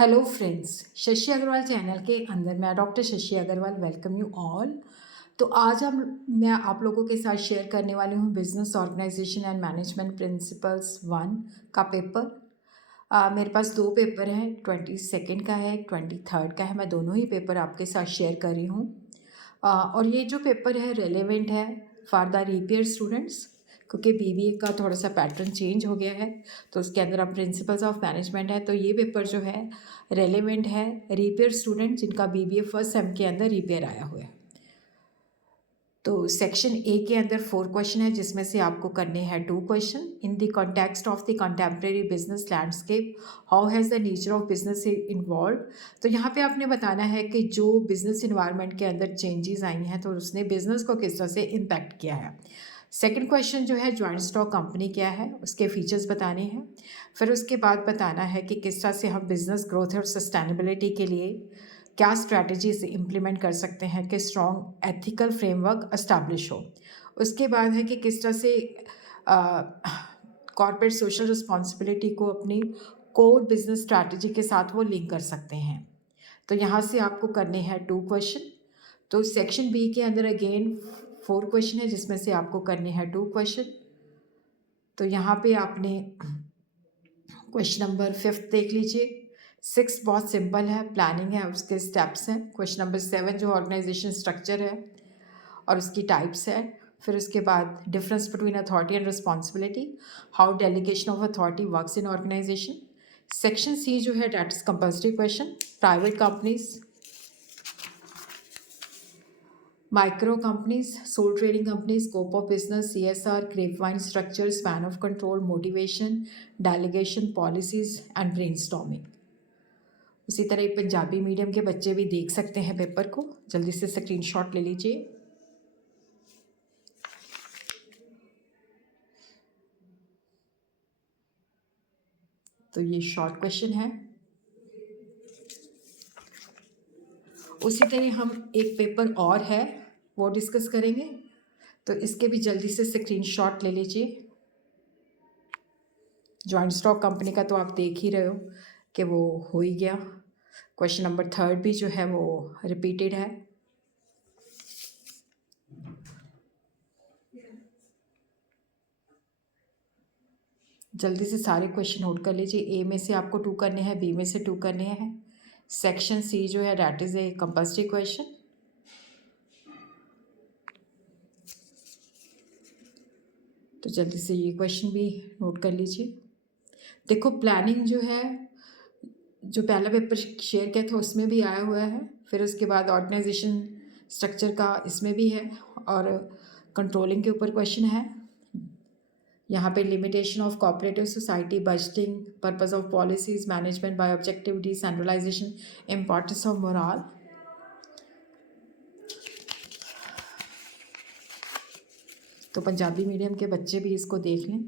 Hello friends, Shashi Agarwal channel के अंदर मैं doctor Shashi Agarwal welcome you all. तो आज मैं आप लोगों के साथ शेयर करने वाली हूँ business organisation and management principles 1 का पेपर। मेरे पास दो पेपर हैं, 22 का है, 23 का है। मैं दोनों ही पेपर आपके साथ शेयर कर रही हूँ। और ये जो पेपर है रेलेवेंट है फॉर द रीपेयर स्टूडेंट्स, क्योंकि बीबीए का थोड़ा सा पैटर्न चेंज हो गया है। तो उसके अंदर अब प्रिंसिपल्स ऑफ मैनेजमेंट है, तो ये पेपर जो है रेलेवेंट है रीपेयर स्टूडेंट जिनका बीबीए फर्स्ट सेम के अंदर रिपेयर आया हुआ है। तो सेक्शन ए के अंदर 4 क्वेश्चन है, जिसमें से आपको करने हैं 2 question. In the context of the contemporary business landscape, how has the nature of business involve. तो यहाँ पे आपने बताना है कि जो बिजनेस इन्वायरमेंट के अंदर चेंजेस आई हैं तो उसने बिजनेस को किस तरह से इम्पैक्ट किया है। सेकंड क्वेश्चन जो है जॉइंट स्टॉक कंपनी क्या है, उसके फीचर्स बताने हैं। फिर उसके बाद बताना है कि किस तरह से हम बिजनेस ग्रोथ और सस्टेनेबिलिटी के लिए क्या स्ट्रैटेजीज इम्प्लीमेंट कर सकते हैं कि स्ट्रॉन्ग एथिकल फ्रेमवर्क एस्टैब्लिश हो। उसके बाद है कि किस तरह से कॉर्पोरेट सोशल रिस्पॉन्सिबिलिटी को अपनी कोर बिजनेस स्ट्रैटेजी के साथ वो लिंक कर सकते हैं। तो यहाँ से आपको करने हैं 2 क्वेश्चन। तो सेक्शन बी के अंदर अगेन 4 क्वेश्चन है, जिसमें से आपको करने हैं 2 क्वेश्चन। तो यहाँ पे आपने क्वेश्चन नंबर 5 देख लीजिए। 6 बहुत सिंपल है, प्लानिंग है, उसके स्टेप्स हैं। क्वेश्चन नंबर 7 जो ऑर्गेनाइजेशन स्ट्रक्चर है और उसकी टाइप्स है। फिर उसके बाद difference between authority and responsibility, how delegation of authority works in organisation. Section C जो है that is compulsory question, private companies, micro companies, sole trading companies, scope of business, CSR, grapevine structure, span of control, motivation, delegation, policies and brainstorming. उसी तरह Punjabi medium के बच्चे भी देख सकते हैं पेपर को, जल्दी से स्क्रीनशॉट ले लीजिए। तो ये शॉर्ट क्वेश्चन है। उसी तरह हम एक पेपर और है वो डिस्कस करेंगे, तो इसके भी जल्दी से स्क्रीनशॉट ले लीजिए। जॉइंट स्टॉक कंपनी का तो आप देख ही रहे हो कि वो हो ही गया। क्वेश्चन नंबर 3 भी जो है वो रिपीटेड है। जल्दी से सारे क्वेश्चन नोट कर लीजिए। ए में से आपको 2 करने हैं, बी में से 2 करने हैं। सेक्शन सी जो है that is a compulsory question. तो जल्दी से ये क्वेश्चन भी नोट कर लीजिए। देखो प्लानिंग जो है, जो पहला पेपर शेयर किया था उसमें भी आया हुआ है। फिर उसके बाद ऑर्गेनाइजेशन स्ट्रक्चर का इसमें भी है, और कंट्रोलिंग के ऊपर क्वेश्चन है। यहाँ पे limitation of cooperative society, budgeting, purpose of policies, management by objectivity, centralisation, importance of moral. तो पंजाबी मीडियम के बच्चे भी इसको देख लें।